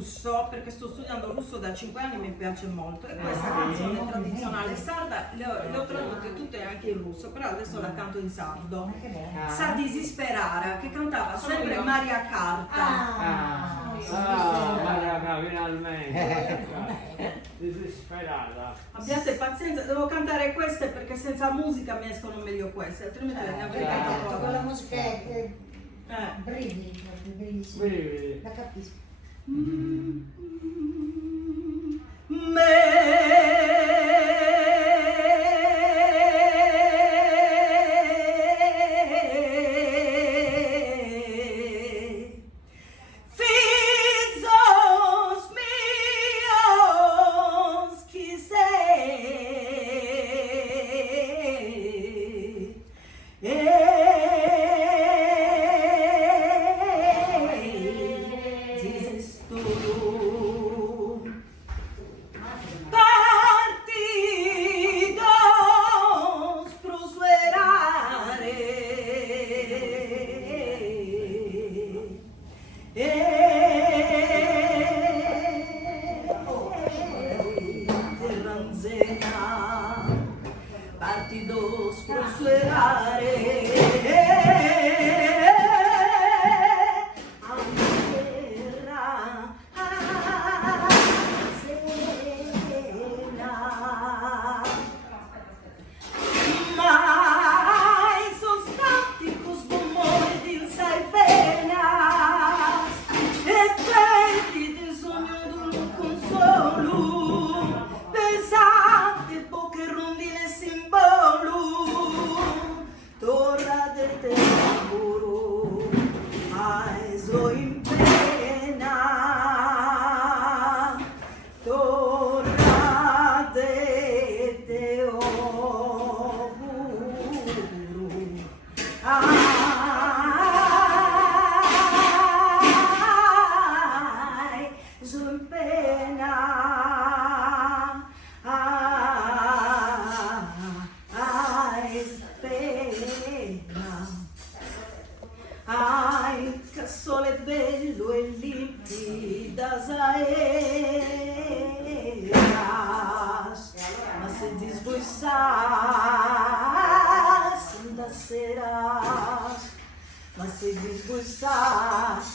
russo, perché sto studiando russo da 5 anni, mi piace molto, e questa canzone tradizionale sarda le ho tradotte tutte anche in russo, però adesso la canto in sardo. Sa disisperare, che cantava sempre Maria Carta. Maria Carta, finalmente. Disisperata. Abbiate pazienza, devo cantare queste perché senza musica mi escono meglio queste, altrimenti ne avrei cantato. Con la musica è brividi, bellissimo. La capisco. Partidos prosperare a terra serena, mai sono stati cos bomori di sai penas e quelli di sogno d'un consolo pesante poche rondine simbolo torra del tempo ai so in pena torra de te ai so in pena ai che sole bello e limpida saeras, ma se desbuissas da seras, ma se desbuissas